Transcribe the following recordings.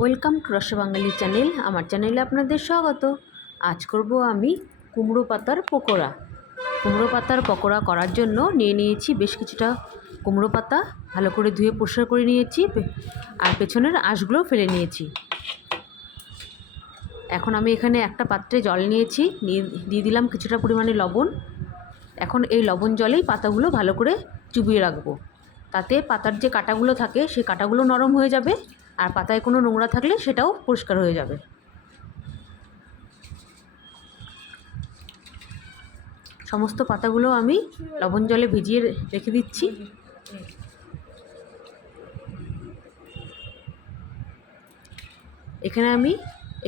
Welcome to রস বাঙালি channel. আমার চ্যানেলে আপনাদের স্বাগত। আজ করব আমি কুমড়ো পাতার পকোড়া। কুমড়ো পাতার পকোড়া করার জন্য নিয়ে নিয়েছি বেশ কিছুটা কুমড়ো পাতা, ভালো করে ধুয়ে পরিষ্কার করে নিয়েছি আর পেছনের আঁশগুলো ফেলে নিয়েছি। এখন আমি এখানে একটা পাত্রে জল নিয়েছি, দিয়ে দিলাম কিছুটা পরিমাণে লবণ। এখন এই লবণ জলেই পাতাগুলো ভালো করে চুবিয়ে রাখবো, তাতে পাতার যে কাঁটাগুলো থাকে সেই কাঁটাগুলো নরম হয়ে যাবে আর পাতায় কোনো নোংরা থাকলে সেটাও পরিষ্কার হয়ে যাবে। সমস্ত পাতাগুলো আমি লবণ জলে ভিজিয়ে রেখে দিচ্ছি। এখানে আমি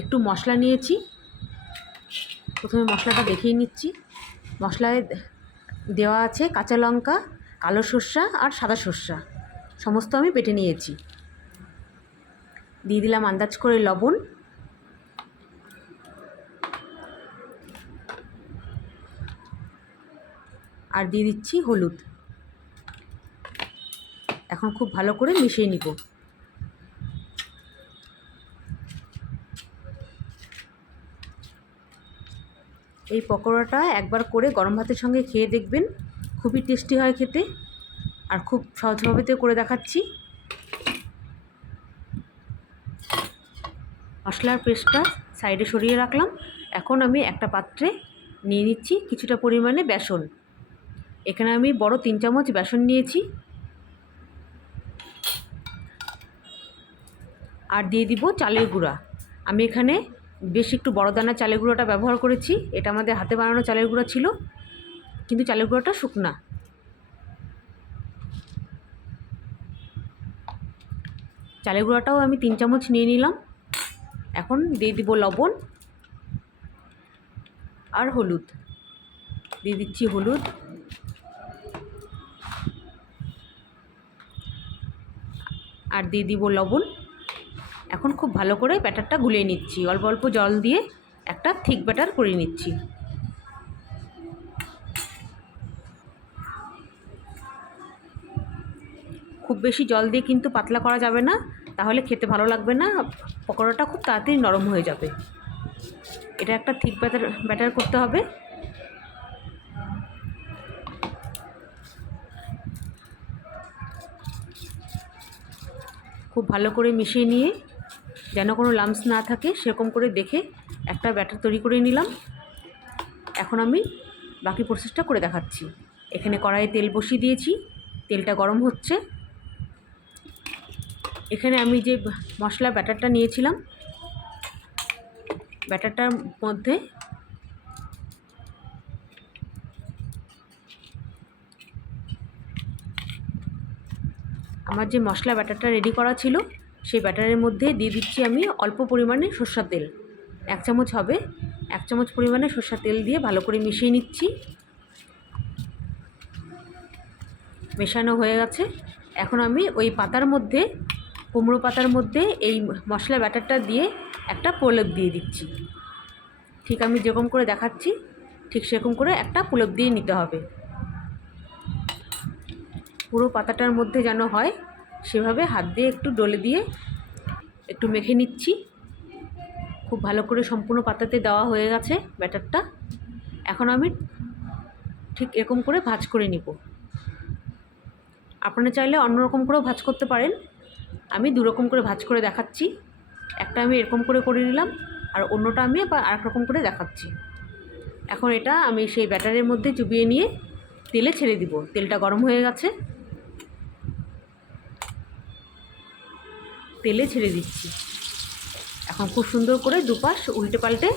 একটু মশলা নিয়েছি, প্রথমে মশলাটা দেখিয়ে নিচ্ছি। মশলায় দেওয়া আছে কাঁচা লঙ্কা, কালো সর্ষা আর সাদা সর্ষা, সমস্ত আমি বেটে নিয়েছি। দিয়ে দিলাম আন্দাজ করে লবণ, আর দিয়ে দিচ্ছি হলুদ। এখন খুব ভালো করে মিশিয়ে নিব। এই পকোড়াটা একবার করে গরম ভাতের সঙ্গে খেয়ে দেখবেন, খুবই টেস্টি হয় খেতে। আর খুব সহজভাবেতে করে দেখাচ্ছি। মশলার পেস্টটা সাইডে সরিয়ে রাখলাম। এখন আমি একটা পাত্রে নিয়ে নিচ্ছি কিছুটা পরিমাণে বেসন। এখানে আমি বড় 3 চামচ বেসন নিয়েছি। আর দিয়ে দিব চালের গুঁড়া। আমি এখানে বেশ একটু বড় দানার চালের গুঁড়োটা ব্যবহার করেছি। এটা আমাদের হাতে বানানো চালের গুঁড়া ছিল, কিন্তু চালের গুঁড়োটা শুকনা। চালের গুঁড়াটাও আমি 3 চামচ নিয়ে নিলাম। এখন দিয়ে দিব লবণ আর হলুদ। দিয়ে দিচ্ছি হলুদ, আর দিয়ে দিব লবণ। এখন খুব ভালো করে ব্যাটারটা গুলিয়ে নিচ্ছি, অল্প অল্প জল দিয়ে একটা থিক ব্যাটার করে নিচ্ছি। খুব বেশি জল দিয়ে কিন্তু পাতলা করা যাবে না, তাহলে খেতে ভালো লাগবে না, পকোড়াটা খুব তাড়াতাড়ি নরম হয়ে যাবে। এটা একটা থিক ব্যাটার করতে হবে। খুব ভালো করে মিশিয়ে নিয়ে যেন কোনো লাম্পস না থাকে সেরকম করে দেখে একটা ব্যাটার তৈরি করে নিলাম। এখন আমি বাকি প্রসেসটা করে দেখাচ্ছি। এখানে কড়াইয়ে তেল বসিয়ে দিয়েছি, তেলটা গরম হচ্ছে। এখানে আমি যে মশলা ব্যাটারটা নিয়েছিলাম, ব্যাটারটার মধ্যে আমার যে মশলা ব্যাটারটা রেডি করা ছিল সেই ব্যাটারের মধ্যে দিয়ে দিচ্ছি আমি অল্প পরিমাণে সরষের তেল। 1 চামচ হবে, 1 চামচ পরিমাণে সরষের তেল দিয়ে ভালো করে মিশিয়ে নিচ্ছি। মেশানো হয়ে গেছে। এখন আমি ওই পাতার মধ্যে, কুমড়ো পাতার মধ্যে এই মশলা ব্যাটারটা দিয়ে একটা প্রলেপ দিয়ে দিচ্ছি। ঠিক আমি যেরকম করে দেখাচ্ছি ঠিক সেরকম করে একটা প্রলেপ দিয়ে নিতে হবে। পুরো পাতাটার মধ্যে যেন হয় সেভাবে হাত দিয়ে একটু ডলে দিয়ে একটু মেখে নিচ্ছি। খুব ভালো করে সম্পূর্ণ পাতাতে দেওয়া হয়ে গেছে ব্যাটারটা। এখন আমি ঠিক এরকম করে ভাঁজ করে নিব। আপনারা চাইলে অন্যরকম করেও ভাঁজ করতে পারেন, আমি 2 রকম করে ভাঁজ করে দেখাচ্ছি। একটা আমি এরকম করে নিলাম, আর অন্যটা আমি আবার আরেক রকম করে দেখাচ্ছি। এখন এটা আমি সেই ব্যাটারের মধ্যে চুবিয়ে নিয়ে তেলে ছেড়ে দিব। তেলটা গরম হয়ে গেছে, তেলে ছেড়ে দিচ্ছি। এখন খুব সুন্দর করে দুপাশ উল্টে পাল্টে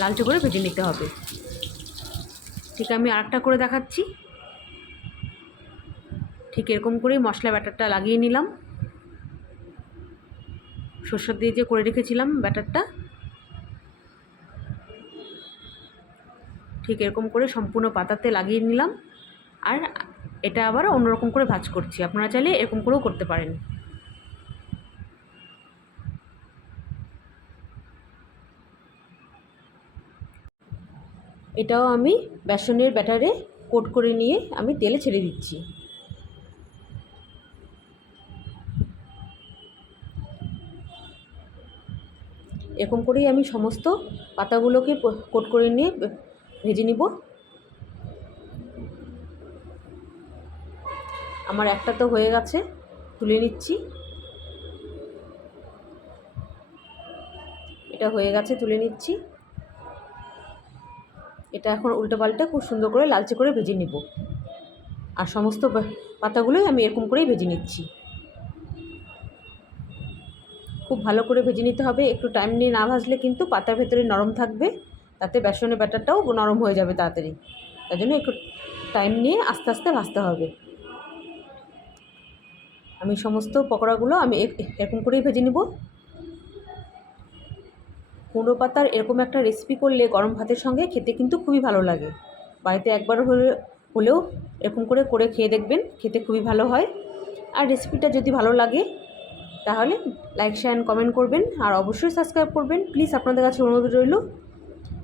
লালচে করে ভেজে নিতে হবে। ঠিক আমি আরেকটা করে দেখাচ্ছি। ঠিক এরকম করেই মশলা ব্যাটারটা লাগিয়ে নিলাম। সরষে দিয়ে যে করে রেখেছিলাম ব্যাটারটা, ঠিক এরকম করে সম্পূর্ণ পাতাতে লাগিয়ে নিলাম। আর এটা আবার অন্যরকম করে ভাঁজ করছি, আপনারা চাইলে এরকম করেও করতে পারেন। এটাও আমি বেসনের ব্যাটারে কোট করে নিয়ে আমি তেলে ছেড়ে দিচ্ছি। এরকম করেই আমি সমস্ত পাতাগুলোকে কোট করে নিয়ে ভেজে নিব। আমার একটা তো হয়ে গেছে, তুলে নিচ্ছি। এটা হয়ে গেছে, তুলে নিচ্ছি। এটা এখন উল্টো পাল্টে খুব সুন্দর করে লালচে করে ভেজে নিব। আর সমস্ত পাতাগুলোই আমি এরকম করেই ভেজে নিচ্ছি। খুব ভালো করে ভেজে নিতে হবে, একটু টাইম নিয়ে না ভাজলে কিন্তু পাতার ভেতরে নরম থাকবে, তাতে বেসনের ব্যাটারটাও নরম হয়ে যাবে তাড়াতাড়ি। তার জন্য একটু টাইম নিয়ে আস্তে আস্তে ভাজতে হবে। আমি সমস্ত পকোড়াগুলো আমি এরকম করেই ভেজে নিব। কুমড়ো পাতার এরকম একটা রেসিপি করলে গরম ভাতের সঙ্গে খেতে কিন্তু খুবই ভালো লাগে। বাড়িতে একবার হলেও এরকম করে করে খেয়ে দেখবেন, খেতে খুবই ভালো হয়। আর রেসিপিটা যদি ভালো লাগে তাহলে লাইক শেয়ার অ্যান্ড কমেন্ট করবেন, আর অবশ্যই সাবস্ক্রাইব করবেন। প্লিজ আপনাদের কাছে অনুরোধ রইল,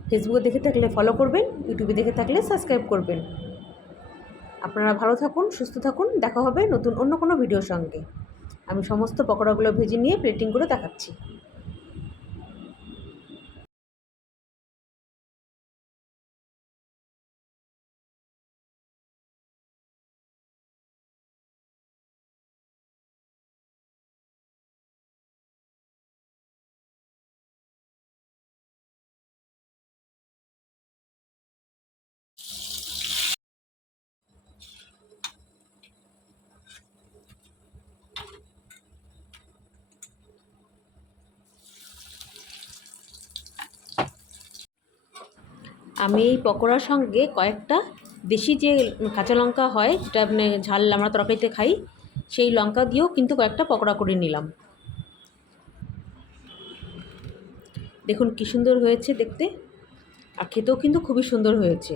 ফেসবুকে দেখে থাকলে ফলো করবেন, ইউটিউবে দেখে থাকলে সাবস্ক্রাইব করবেন। আপনারা ভালো থাকুন, সুস্থ থাকুন, দেখা হবে নতুন অন্য কোনো ভিডিওর সঙ্গে। আমি সমস্ত পকোড়াগুলো ভেজে নিয়ে প্লেটিং করে দেখাচ্ছি। আমি এই পকোড়ার সঙ্গে কয়েকটা দেশি যে কাঁচা লঙ্কা হয়, যেটা ঝাল আমরা তরকারিতে খাই, সেই লঙ্কা দিয়েও কিন্তু কয়েকটা পকোড়া করে নিলাম। দেখুন কী সুন্দর হয়েছে দেখতে, আর খেতেও কিন্তু খুবই সুন্দর হয়েছে।